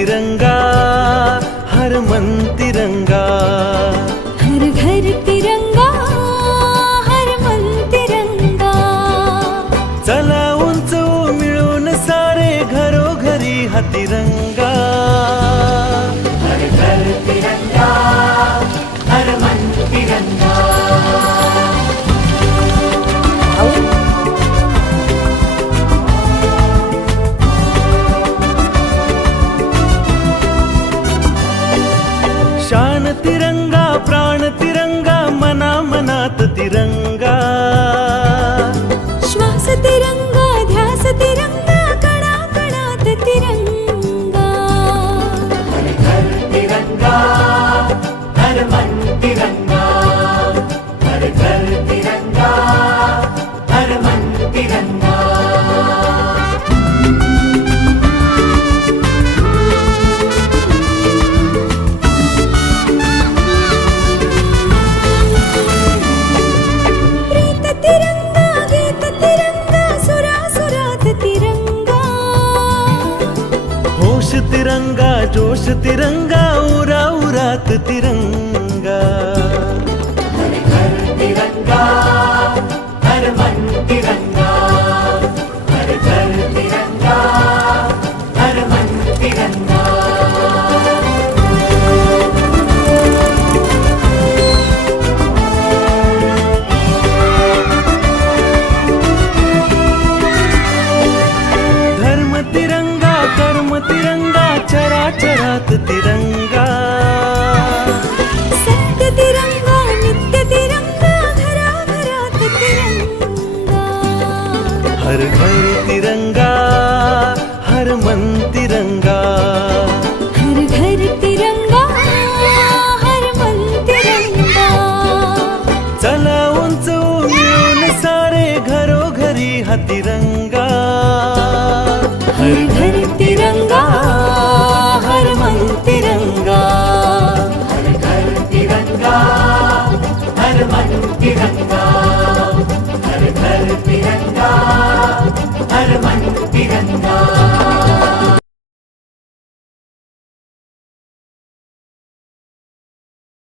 तिरंगा हर मन तिरंगा। हर घर तिरंगा हर मन तिरंगा। चला उंच मिळून सारे घरोघरी हा तिरंगा। तिरंगा प्राण तिरंगा जोश तिरंगा उरा उरात तिरंगा हर तिरंगा हर घर तिरंगा हर मन तिरंगा। हर घर तिरंगा हर मन तिरंगा। चला उंच मिळून सारे घरोघरी हा तिरंगा। हर घर तिरंगा हर मन तिरंगा। हर घर तिरंगा हर मन तिरंगा। हर घर तिरंगा।